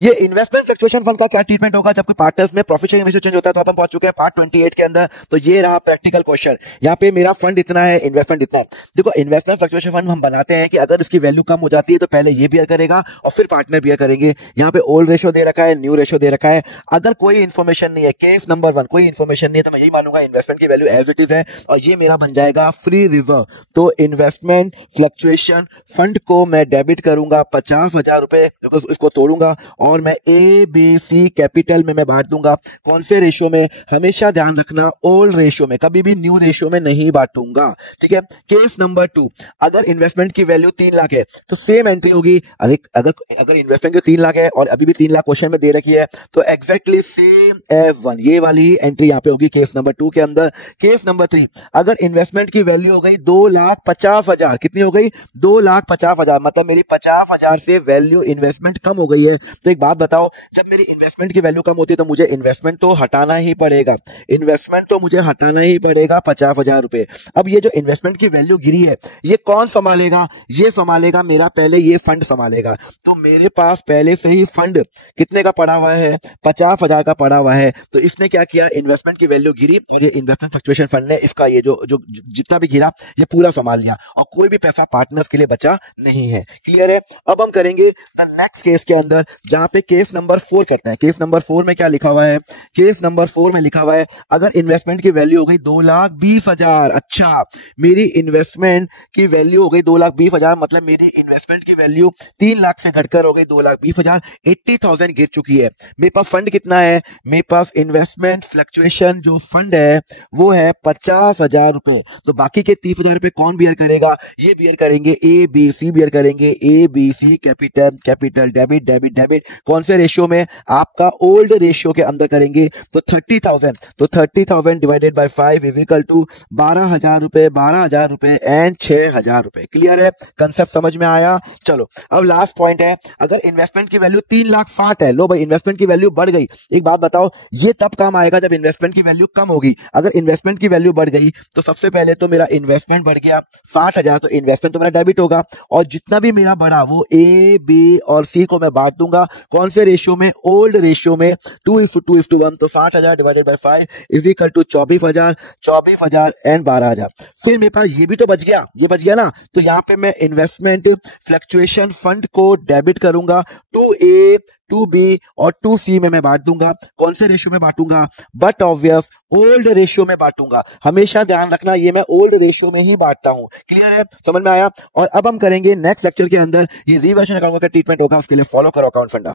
ये investment fluctuation fund का क्या ट्रीटमेंट होगा जब कोई पार्टनर्स में प्रॉफिट शेयरिंग रेशियो चेंज होता है। तो अपन पहुंच चुके हैं पार्ट 28 के अंदर। तो ये रहा प्रैक्टिकल क्वेश्चन। यहाँ पे मेरा फंड इतना है, इन्वेस्टमेंट इतना है। देखो इन्वेस्टमेंट फ्लक्चुएशन फंड हम बनाते हैं कि अगर इसकी वैल्यू कम हो जाती है तो पहले ये बियर करेगा और फिर पार्टनर बियर करेंगे। यहाँ पे ओल्ड रेशियो दे रखा है, न्यू रेशियो दे रखा है। अगर कोई इन्फॉर्मेशन नहीं है, केस नंबर 1 कोई इन्फॉर्मेशन नहीं है, तो मैं यही मानूंगा इन्वेस्टमेंट की वैल्यू एज इट इज है और ये मेरा बन जाएगा फ्री रिजर्व। तो इन्वेस्टमेंट फ्लक्चुएशन फंड को मैं डेबिट करूंगा 50,000 रुपए, इसको तोड़ूंगा और मैं ABC कैपिटल में मैं बांट दूंगा। कौन से रेशियो में? हमेशा ध्यान रखना ओल्ड रेशियो में, कभी भी न्यू रेशियो में नहीं बांटूंगा। ठीक है। केस नंबर 2, अगर इन्वेस्टमेंट की वैल्यू 3 लाख है तो सेम एंट्री होगी। अगर इन्वेस्टमेंट की 3 लाख है और अभी भी 3 लाख क्वेश्चन में दे रखी है तो एग्जैक्टली सेम एज 1 ये वाली ही एंट्री यहाँ पे होगी केस नंबर 2 के अंदर। केस नंबर 3, अगर इन्वेस्टमेंट की वैल्यू हो गई 2,50,000, कितनी हो गई? 2,50,000, मतलब मेरी 50,000 से वैल्यू इन्वेस्टमेंट कम हो गई है। तो एक बात बताओ, जब मेरी इन्वेस्टमेंट की वैल्यू कम होती है तो मुझे इन्वेस्टमेंट तो हटाना ही पड़ेगा। इन्वेस्टमेंट तो मुझे हटाना ही पड़ेगा 50,000 रुपए। अब ये जो इन्वेस्टमेंट की वैल्यू गिरी है ये कौन संभालेगा? ये संभालेगा मेरा पहले ये फंड संभालेगा। तो मेरे पास पहले से ही फंड कितने का पड़ा हुआ है? 50,000 का पड़ा हुआ है। तो इसने क्या किया? इन्वेस्टमेंट की वैल्यू गिरी और ये इन्वेस्टमेंट फ्लक्चुएशन फंड ने इसका ये जो जो जितना भी गिरा ये पूरा संभाल लिया और कोई भी पैसा पार्टनर्स के लिए बचा नहीं है। क्लियर है? अब हम करेंगे द नेक्स्ट केस के अंदर, जहां पे केस नंबर 4 करते हैं। केस नंबर 4 में क्या लिखा हुआ है? केस नंबर 4 में लिखा हुआ है अगर इन्वेस्टमेंट की वैल्यू हो गई 2,20,000। अच्छा, मेरी इन्वेस्टमेंट की वैल्यू हो गई 2,20,000, मतलब मेरी इन्वेस्टमेंट की वैल्यू 3 लाख से घटकर हो गई 2,20,000, 80,000 गिर चुकी है। मेरे पास फंड कितना है? मेरे पास इन्वेस्टमेंट फ्लक्चुएशन जो फंड है वो है 50,000 रुपए। तो बाकी के 30,000 रुपए कौन बियर करेगा? ये बियर करेंगे ABC बियर करेंगे। ABC capital capital debit debit debit. कौन से रेशियो में? आपका ओल्ड रेशियो के अंदर करेंगे। तो 30,000, तो 30,000 divided by 5 is equal to 12,000 रुपए, 12,000 रुपए एंड 6,000 रुपए। क्लियर है? कंसेप्ट समझ में आया? चलो अब लास्ट पॉइंट है, अगर इन्वेस्टमेंट की वैल्यू 3,60,000 है। लो भाई, इन्वेस्टमेंट की वैल्यू बढ़ गई। एक बात बताओ, ये तब काम आएगा जब इन्वेस्टमेंट की वैल्यू कम होगी। अगर इन्वेस्टमेंट की वैल्यू बढ़ गई तो सबसे पहले तो मेरा इन्वेस्टमेंट बढ़ गया 60,000, तो इन्वेस्टमेंट तो मेरा डेबिट होगा और जितना भी मेरा बढ़ा वो A, B और C को मैं बांट दूंगा। कौन से रेशियो में? ओल्ड रेशियो में 2:2:1। तो 60,000 divided by 5 is equal to 24,000, 24,000 and 12,000। फिर मेरे पास ये भी तो बच गया, ये बच गया ना। तो यहाँ पे मैं इन्वेस्टमेंट फ्लक्चुएशन फंड को डेबिट करूंगा 2A, 2B और 2C में मैं बांट दूंगा। कौन से रेशियो में बांटूंगा? बट ऑब्वियस ओल्ड रेशियो में बांटूंगा। हमेशा ध्यान रखना ये मैं ओल्ड रेशियो में ही बांटता हूं। क्लियर है? समझ में आया? और अब हम करेंगे नेक्स्ट लेक्चर के अंदर ये रिवर्जन अकाउंट का ट्रीटमेंट होगा। उसके लिए फॉलो करो अकाउंट फंडा।